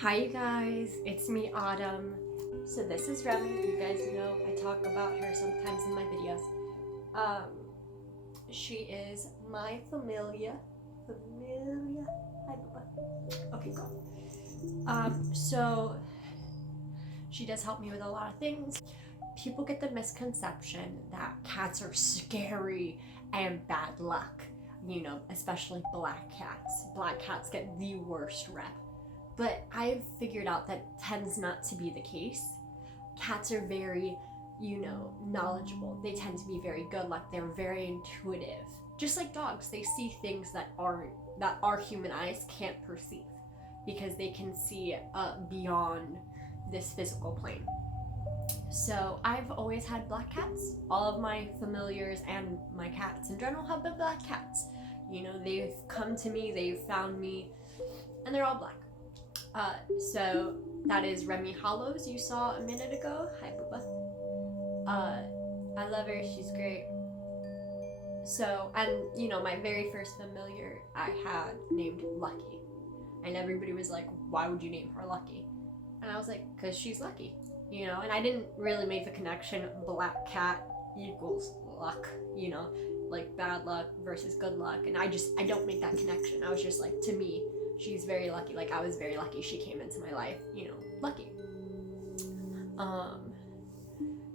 Hi you guys, it's me Autumn. So this is Remy. You guys know I talk about her sometimes in my videos. Um, she is my familia. Familia? Hi Bubba. Okay, go. So she does help me with a lot of things. People get the misconception that cats are scary and bad luck. You know, especially black cats. Black cats get the worst rep. But I've figured out that tends not to be the case. Cats are very, knowledgeable. They tend to be very good luck. They're very intuitive. Just like dogs, they see things that our human eyes can't perceive because they can see beyond this physical plane. So I've always had black cats. All of my familiars and my cats in general have been black cats. You know, they've come to me, they've found me, and they're all black. So that is Remy Hollows you saw a minute ago. Hi, Bubba. I love her. She's great. So, and my very first familiar I had named Lucky. And everybody was like, why would you name her Lucky? And I was like, because she's lucky. And I didn't really make the connection black cat equals luck, like bad luck versus good luck. And I don't make that connection. I was just like, to me, she's very lucky. Like, I was very lucky she came into my life, lucky.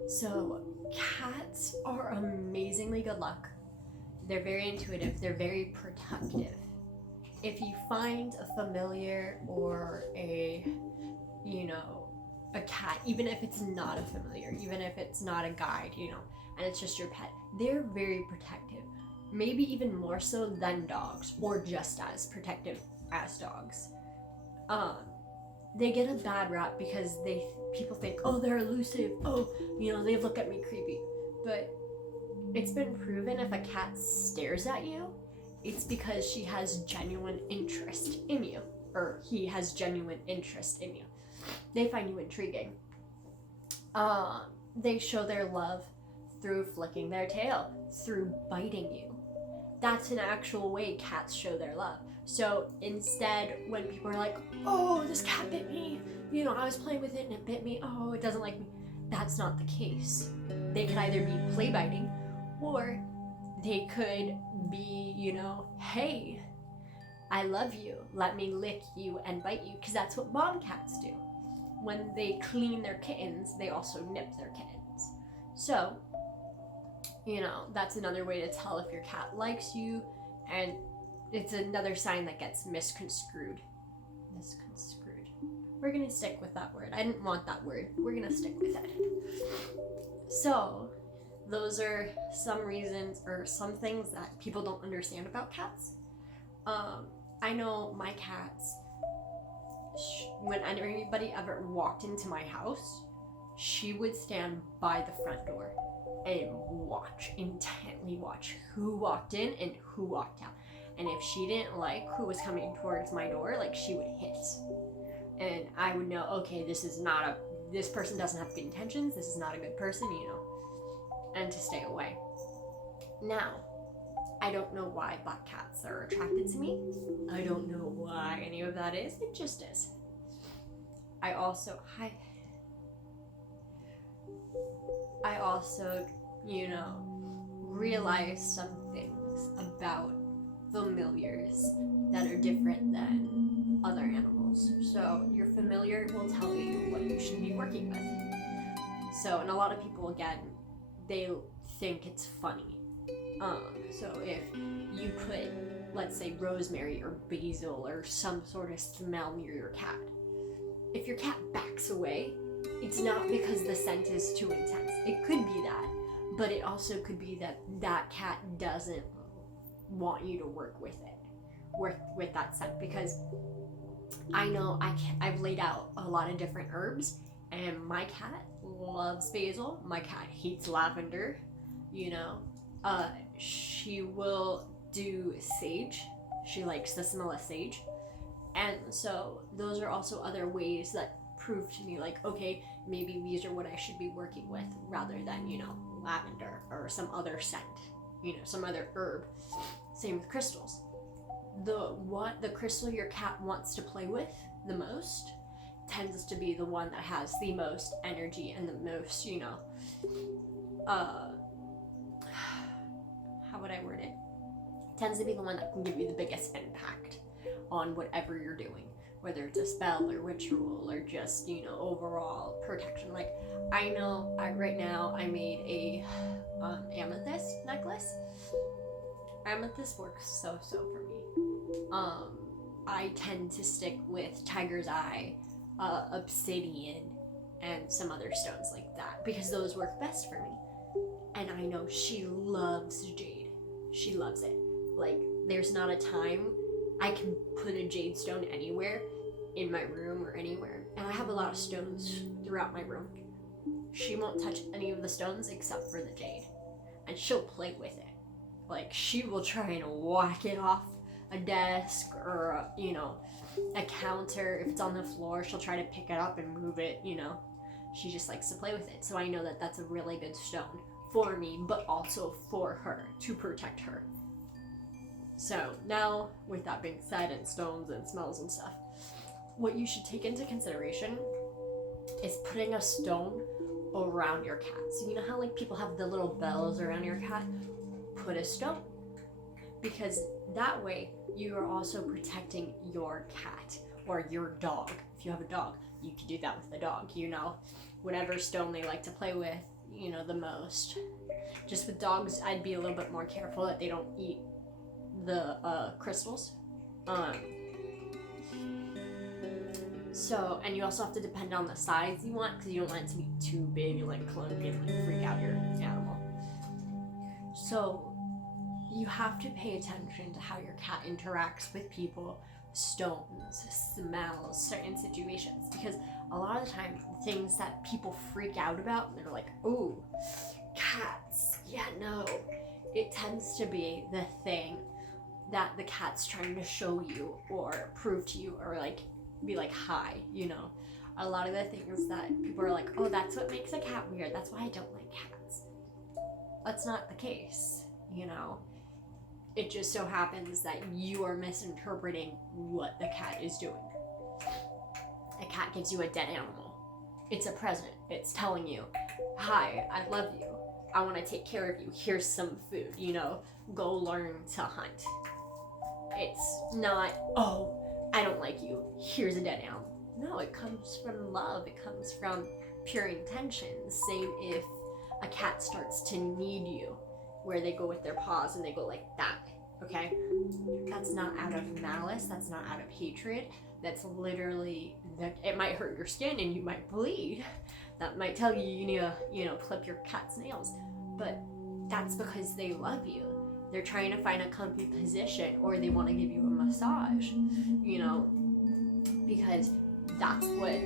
So cats are amazingly good luck. They're very intuitive. They're very protective. If you find a familiar or a cat, even if it's not a familiar, even if it's not a guide, and it's just your pet, they're very protective. Maybe even more so than dogs, or just as protective as dogs. They get a bad rap because people think, oh, they're elusive, oh, they look at me creepy. But it's been proven if a cat stares at you, it's because she has genuine interest in you, or he has genuine interest in you. They find you intriguing. They show their love through flicking their tail, through biting you. That's an actual way cats show their love. So instead, when people are like, oh, this cat bit me, I was playing with it and it bit me, oh, it doesn't like me, that's not the case. They could either be play biting, or they could be, hey, I love you, let me lick you and bite you, because that's what mom cats do. When they clean their kittens, they also nip their kittens. So, that's another way to tell if your cat likes you, and it's another sign that gets misconstrued. Misconstrued. We're gonna stick with that word. I didn't want that word. We're gonna stick with it. So, those are some reasons or some things that people don't understand about cats. I know my cats, when anybody ever walked into my house, she would stand by the front door and intently watch who walked in and who walked out. And if she didn't like who was coming towards my door, like, she would hiss. And I would know, okay, this person doesn't have good intentions, this is not a good person, and to stay away. Now, I don't know why black cats are attracted to me. I don't know why any of that is. It just is. I also, realize some things about familiars that are different than other animals. So your familiar will tell you what you should be working with. So, and a lot of people, again, they think it's funny. So if you put, let's say, rosemary or basil or some sort of smell near your cat, if your cat backs away, it's not because the scent is too intense. It could be that, but it also could be that that cat doesn't want you to work with that scent, because I know I've laid out a lot of different herbs, and my cat loves basil. My cat hates lavender. She will do sage. She likes the smell of sage. And so those are also other ways that prove to me, like, okay, maybe these are what I should be working with rather than, lavender or some other scent, some other herb. Same with crystals. The crystal your cat wants to play with the most tends to be the one that has the most energy and the most, how would I word it? Tends to be the one that can give you the biggest impact on whatever you're doing, whether it's a spell or ritual or just, overall protection. Like, I know right now I made a amethyst necklace. Amethyst works so for me. I tend to stick with tiger's eye, obsidian, and some other stones like that because those work best for me. And I know she loves jade. She loves it. Like, there's not a time I can put a jade stone anywhere in my room or anywhere. And I have a lot of stones throughout my room. She won't touch any of the stones except for the jade. And she'll play with it. Like, she will try and whack it off a desk or, a counter. If it's on the floor, she'll try to pick it up and move it, She just likes to play with it. So I know that that's a really good stone for me, but also for her, to protect her. So now, with that being said, and stones and smells and stuff, what you should take into consideration is putting a stone around your cat. So you know how like people have the little bells around your cat? Put a stone. Because that way you are also protecting your cat or your dog. If you have a dog, you can do that with the dog, whatever stone they like to play with, the most. Just with dogs, I'd be a little bit more careful that they don't eat the crystals. So, and you also have to depend on the size you want, because you don't want it to be too big and like clunky and like freak out your animal. So you have to pay attention to how your cat interacts with people, stones, smells, certain situations, because a lot of the time things that people freak out about, they're like, oh, cats, yeah, no, it tends to be the thing that the cat's trying to show you or prove to you or like be like hi, a lot of the things that people are like, oh, that's what makes a cat weird, that's why I don't like cats. That's not the case. It just so happens that you are misinterpreting what the cat is doing. A cat gives you a dead animal. It's a present. It's telling you, hi, I love you, I want to take care of you, here's some food, go learn to hunt. It's not, oh, I don't like you, here's a dead animal. No, it comes from love. It comes from pure intentions. Same if a cat starts to need you, where they go with their paws and they go like that, okay? That's not out of malice. That's not out of hatred. That's literally, it might hurt your skin and you might bleed. That might tell you you need to, clip your cat's nails. But that's because they love you. They're trying to find a comfy position, or they want to give you a massage, because that's what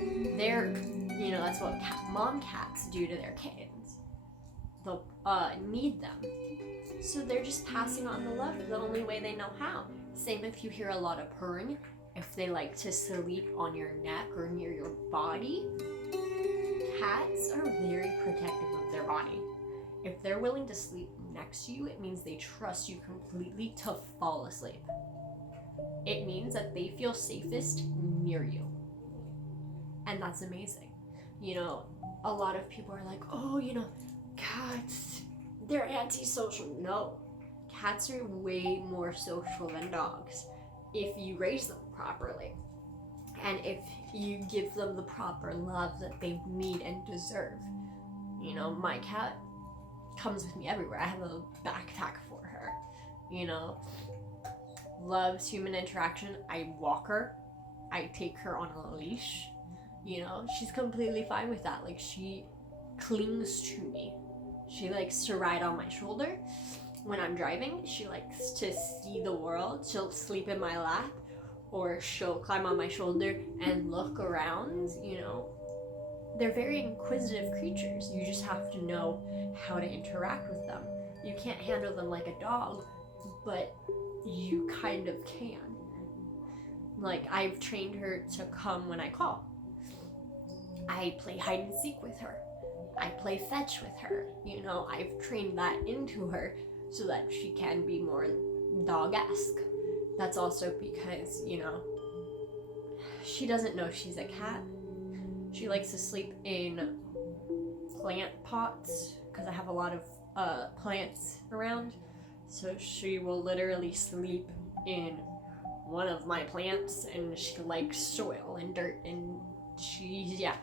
that's what mom cats do to their kittens. They'll need them. So they're just passing on the love the only way they know how. Same if you hear a lot of purring, if they like to sleep on your neck or near your body. Cats are very protective of their body. If they're willing to sleep next to you, it means they trust you completely to fall asleep. It means that they feel safest near you. And that's amazing. A lot of people are like, oh, cats, they're antisocial. No, cats are way more social than dogs if you raise them properly. And if you give them the proper love that they need and deserve. My cat comes with me everywhere. I have a backpack for her. Loves human interaction. I walk her. I take her on a leash. She's completely fine with that. Like, she clings to me. She likes to ride on my shoulder when I'm driving. She likes to see the world. She'll sleep in my lap, or she'll climb on my shoulder and look around. They're very inquisitive creatures. You just have to know how to interact with them. You can't handle them like a dog, but you kind of can. Like, I've trained her to come when I call. I play hide and seek with her. I play fetch with her. I've trained that into her so that she can be more dog-esque. That's also because, she doesn't know she's a cat. She likes to sleep in plant pots because I have a lot of plants around. So she will literally sleep in one of my plants, and she likes soil and dirt, and yeah.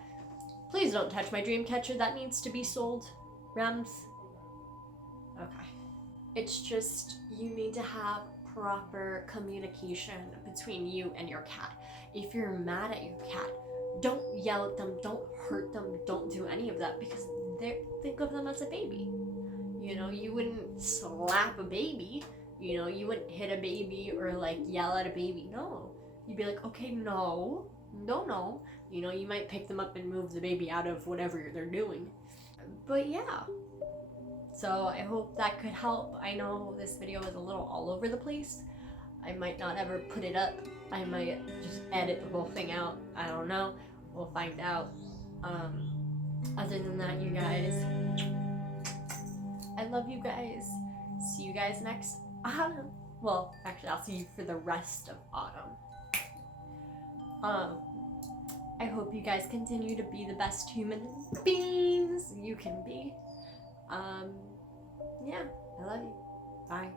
Please don't touch my dream catcher. That needs to be sold. Rems. Okay. It's just, you need to have proper communication between you and your cat. If you're mad at your cat, don't yell at them, don't hurt them, don't do any of that, because think of them as a baby. You know, you wouldn't slap a baby, you know, you wouldn't hit a baby or like yell at a baby. No. You'd be like, okay, no. You know, you might pick them up and move the baby out of whatever they're doing. But yeah. So I hope that could help. I know this video is a little all over the place. I might not ever put it up. I might just edit the whole thing out. I don't know. We'll find out. Other than that, you guys, I love you guys. See you guys next autumn. Well, actually, I'll see you for the rest of autumn. I hope you guys continue to be the best human beings you can be. Yeah, I love you. Bye.